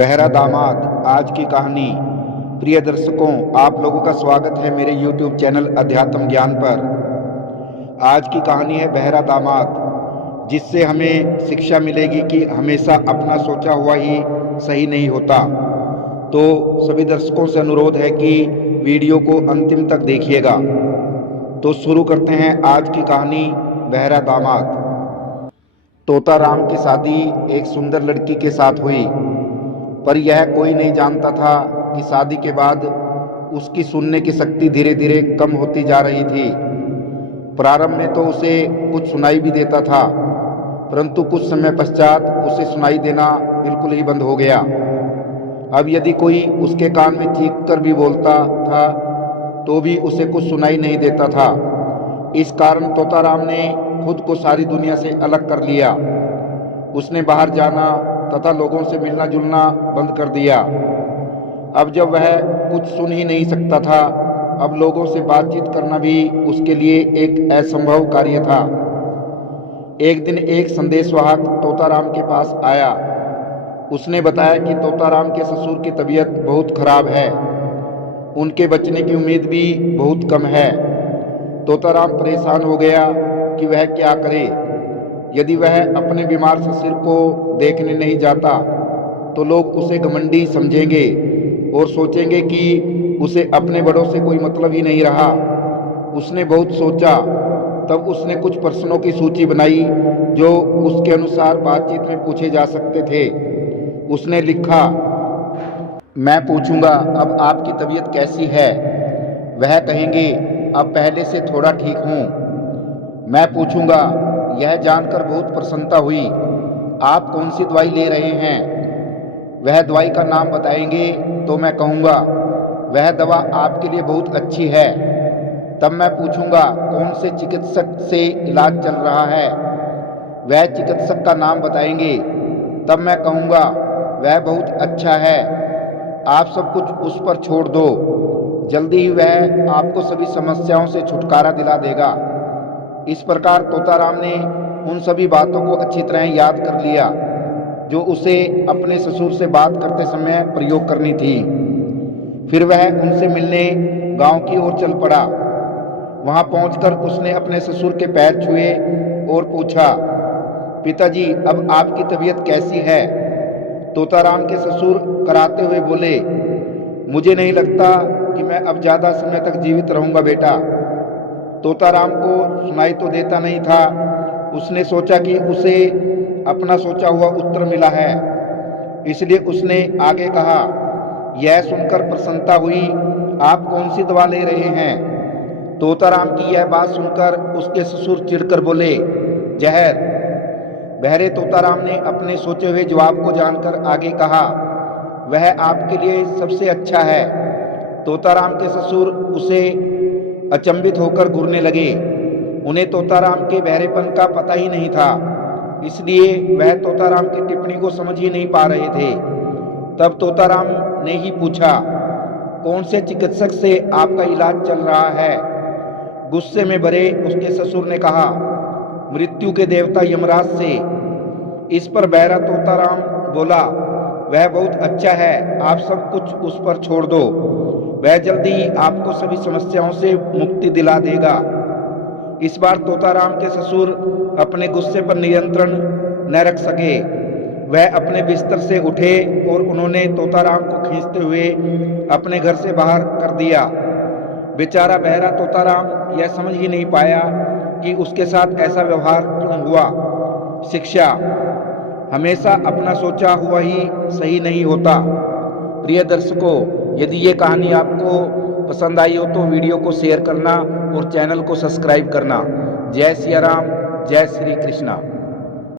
बहरा दामाद आज की कहानी। प्रिय दर्शकों, आप लोगों का स्वागत है मेरे YouTube चैनल अध्यात्म ज्ञान पर। आज की कहानी है बहरा दामाद, जिससे हमें शिक्षा मिलेगी कि हमेशा अपना सोचा हुआ ही सही नहीं होता। तो सभी दर्शकों से अनुरोध है कि वीडियो को अंतिम तक देखिएगा। तो शुरू करते हैं आज की कहानी, बहरा दामाद। तोता राम की शादी एक सुंदर लड़की के साथ हुई, पर यह कोई नहीं जानता था कि शादी के बाद उसकी सुनने की शक्ति धीरे धीरे कम होती जा रही थी। प्रारंभ में तो उसे कुछ सुनाई भी देता था, परंतु कुछ समय पश्चात उसे सुनाई देना बिल्कुल ही बंद हो गया। अब यदि कोई उसके कान में चीख कर भी बोलता था तो भी उसे कुछ सुनाई नहीं देता था। इस कारण तोताराम ने खुद को सारी दुनिया से अलग कर लिया। उसने बाहर जाना तथा लोगों से मिलना जुलना बंद कर दिया। अब जब वह कुछ सुन ही नहीं सकता था, अब लोगों से बातचीत करना भी उसके लिए एक असंभव कार्य था। एक दिन एक संदेशवाहक तोताराम के पास आया। उसने बताया कि तोताराम के ससुर की तबीयत बहुत खराब है, उनके बचने की उम्मीद भी बहुत कम है। तोताराम परेशान हो गया कि वह क्या करे। यदि वह अपने बीमार ससुर को देखने नहीं जाता तो लोग उसे घमंडी समझेंगे और सोचेंगे कि उसे अपने बड़ों से कोई मतलब ही नहीं रहा। उसने बहुत सोचा, तब उसने कुछ प्रश्नों की सूची बनाई जो उसके अनुसार बातचीत में पूछे जा सकते थे। उसने लिखा, मैं पूछूंगा, अब आपकी तबीयत कैसी है? वह कहेंगे, अब पहले से थोड़ा ठीक हूँ। मैं पूछूंगा, यह जानकर बहुत प्रसन्नता हुई, आप कौन सी दवाई ले रहे हैं? वह दवाई का नाम बताएंगे तो मैं कहूँगा, वह दवा आपके लिए बहुत अच्छी है। तब मैं पूछूंगा, कौन से चिकित्सक से इलाज चल रहा है? वह चिकित्सक का नाम बताएंगे। तब मैं कहूँगा, वह बहुत अच्छा है, आप सब कुछ उस पर छोड़ दो, जल्दी ही वह आपको सभी समस्याओं से छुटकारा दिला देगा। इस प्रकार तोताराम ने उन सभी बातों को अच्छी तरह याद कर लिया जो उसे अपने ससुर से बात करते समय प्रयोग करनी थी। फिर वह उनसे मिलने गांव की ओर चल पड़ा। वहां पहुंचकर उसने अपने ससुर के पैर छुए और पूछा, पिताजी, अब आपकी तबीयत कैसी है? तोताराम के ससुर कराते हुए बोले, मुझे नहीं लगता कि मैं अब ज्यादा समय तक जीवित रहूंगा बेटा। तोताराम को सुनाई तो देता नहीं था। उसने सोचा कि उसे अपना सोचा हुआ उत्तर मिला है, इसलिए उसने आगे कहा, यह सुनकर प्रसन्नता हुई, आप कौन सी दवा ले रहे हैं? तोताराम की यह बात सुनकर उसके ससुर चिढ़कर बोले, जहर। बहरे तोताराम ने अपने सोचे हुए जवाब को जानकर आगे कहा, वह आपके लिए सबसे अच्छा है। तोताराम के ससुर उसे अचंभित होकर घूरने लगे। उन्हें तोताराम के बहरेपन का पता ही नहीं था, इसलिए वह तोताराम की टिप्पणी को समझ ही नहीं पा रहे थे। तब तोताराम ने ही पूछा, कौन से चिकित्सक से आपका इलाज चल रहा है? गुस्से में भरे उसके ससुर ने कहा, मृत्यु के देवता यमराज से। इस पर बहरा तोताराम बोला, वह बहुत अच्छा है, आप सब कुछ उस पर छोड़ दो, वह जल्दी ही आपको सभी समस्याओं से मुक्ति दिला देगा। इस बार तोताराम के ससुर अपने गुस्से पर नियंत्रण न रख सके। वह अपने बिस्तर से उठे और उन्होंने तोताराम को खींचते हुए अपने घर से बाहर कर दिया। बेचारा बहरा तोताराम यह समझ ही नहीं पाया कि उसके साथ ऐसा व्यवहार क्यों हुआ। शिक्षा, हमेशा अपना सोचा हुआ ही सही नहीं होता। प्रिय दर्शकों, यदि ये कहानी आपको पसंद आई हो तो वीडियो को शेयर करना और चैनल को सब्सक्राइब करना। जय सिया राम, जय श्री कृष्णा।